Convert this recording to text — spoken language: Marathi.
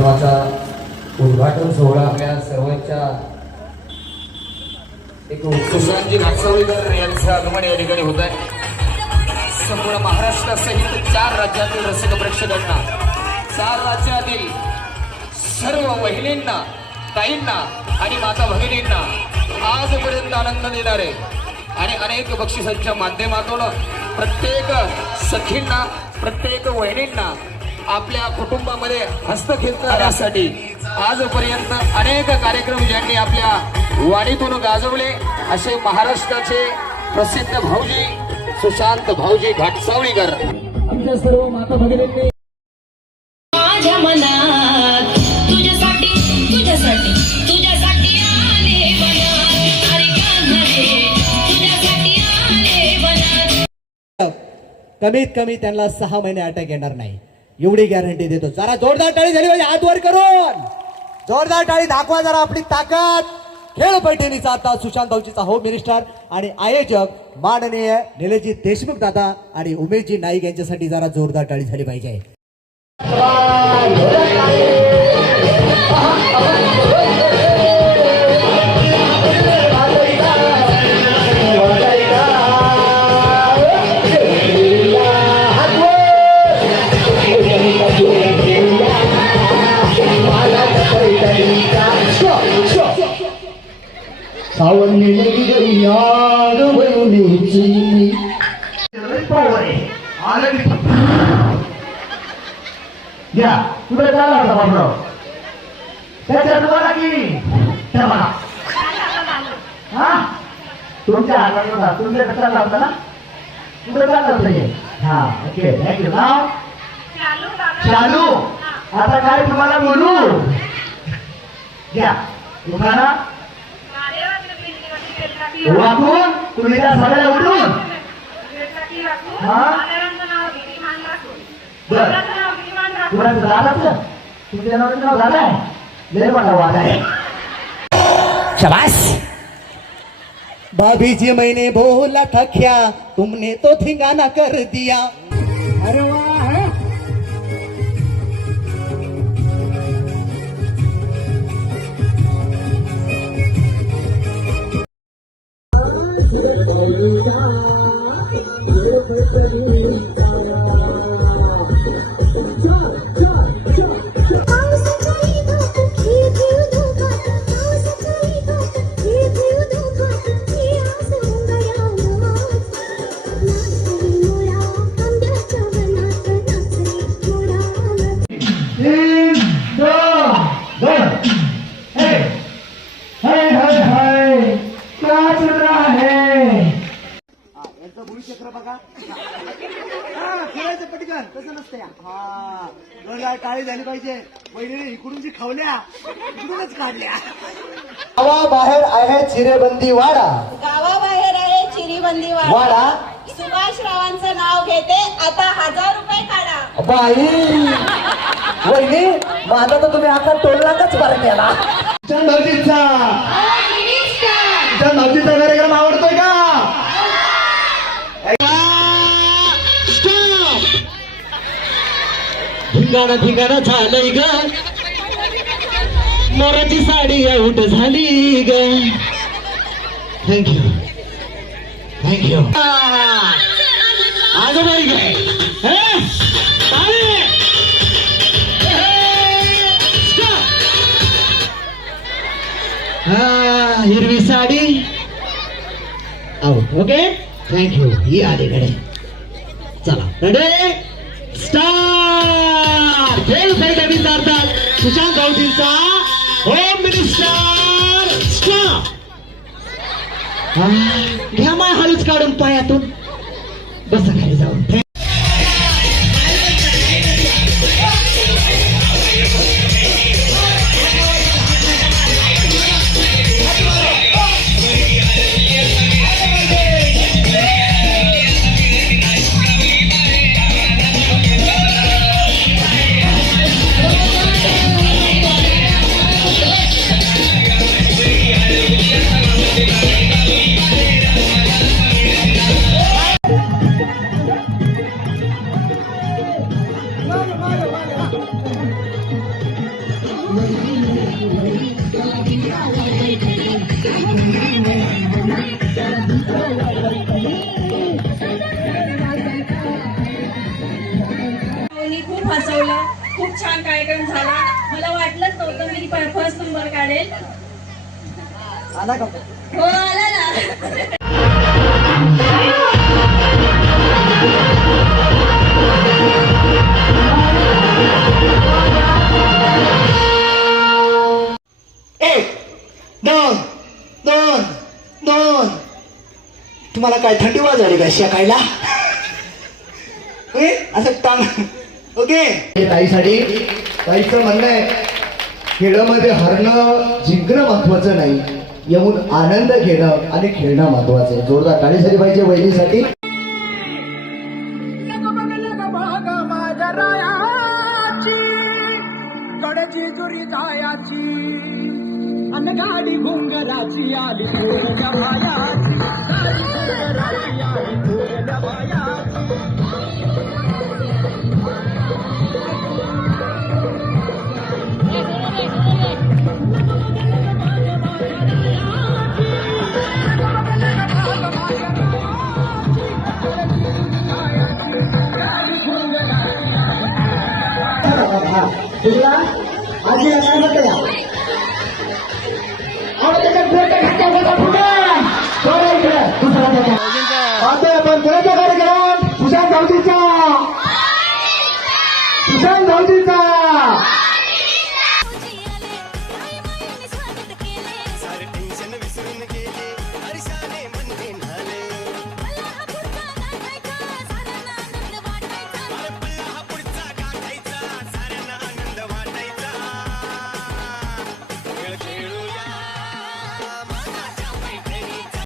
कार्यक्रमाचा उद्घाटन सोहळा आपल्या सर्वांच्या एक सुशांतजी घाटसावळीकर यांचं आगमन या ठिकाणी होत आहे. संपूर्ण महाराष्ट्रासहित 4 राज्यातील रसिक प्रेक्षकांना, 4 राज्यातील सर्व महिलांना, ताईंना आणि माता भगिनींना आजपर्यंत आनंद देणारे आणि अनेक बक्षिसांच्या माध्यमातून प्रत्येक सखींना, प्रत्येक वहिनींना आपल्या कुटुंबामध्ये हस्तक्षेप करण्यासाठी आजपर्यंत अनेक कार्यक्रम ज्यांनी आपल्या वाणीतून गाजवले असे महाराष्ट्राचे प्रसिद्ध भाऊजी सुशांत भाऊजी घाटसावळीकर आमच्या सर्व माता भगिनींनी माझ्या मनात तुझ्यासाठी तुझ्यासाठी तुझ्यासाठी आले बनात, अरे कान्हारे तुझ्यासाठी आले बनात. कमीत कमी त्यांना 6 महिने अटॅक येणार नाही एवढी गॅरंटी देतो. जरा जोरदार टाळी झाली पाहिजे, हात वर करून जोरदार टाळी दाखवा जरा आपली ताकद. खेळ पैठणीचा आता सुशांत भाऊजीचा होम मिनिस्टर आणि आयोजक माननीय निलेशजी देशमुख दादा आणि उमेशजी नाईक यांच्यासाठी जरा जोरदार टाळी झाली पाहिजे. सावनी गई याद वयुनीची पोरे आले या तुला चालला होता बाबराव त्याच्या तुम्हाला की ठेवा हा तुमच्या हातात होता तुमच्या चालला होता ना तुला चालला होता. हा ओके थँक्यू. नाव चालू. आता काय तुम्हाला बोलू घ्या तुम्हाला वाकून तुम्ही त्या सगळ्या उठून कुणाचं झालं तुमच्या नावाचं नाव झालंय लय मोठा वाद आहे. शाबाश. भाभी जी मैंने बोला था क्या तुमने तो ठिकाना कर दिया. अरे वाह. तसं नसतं. हा जोरदार टाळी झाली पाहिजे. वहिनी इकडून जी खावल्या इकडूनच काढल्या. गावाबाहेर आहे चिरेबंदी वाडा, गावाबाहेर आहे चिरीबंदी वाडा. सुभाष रावांचं नाव घेते आता 1000 रुपये काढा. बाई वहिनी माझा तर तुम्ही आता टोलनाकाच परत याला. चंदौजीचा कार्यक्रम आवडतोय का? धिंगाणा धिंगाणा झालंय ग, मोराची साडी आऊट झाली ग. Thank you thank you. अगं बाई गे हिरवी साडी आऊट. Okay thank you. ही अलीकडे चला रेडी स्टार. खेळ पैठणी चालतात सुशांत भाऊजींचा होम मिनिस्टर स्टार. घ्या माय हळूच काढून पायातून बस खाली जाऊन. मुली खूप हसवलं, खूप छान कार्यक्रम झाला. मला वाटलंच नव्हतं मी फर्स्ट नंबर काढेल. आला का हो आला ना. एक दोन दोन दोन. तुम्हाला काय थंडी वाजली काय शेकायला? ओके असं टांग. ओके ताईसाठी ताईचं म्हणणं आहे खेळामध्ये हरणं जिंकणं महत्वाचं नाही, येऊन आनंद घेणं आणि खेळणं महत्वाचं आहे. जोरदार टाळी झाली पाहिजे वहिनीसाठी. जेजुरी जायाची आणि गाडी घुंगराची आली थोरल्या बायाची, गाडी घुंगराची आली थोरल्या बायाची. आजी काय म्हणते या त्याच्यात भेट घातल्या होता पुढे थोडं इकडे दुसरा आता आपण खेळाचा कार्यक्रम सुशांत धावतीचा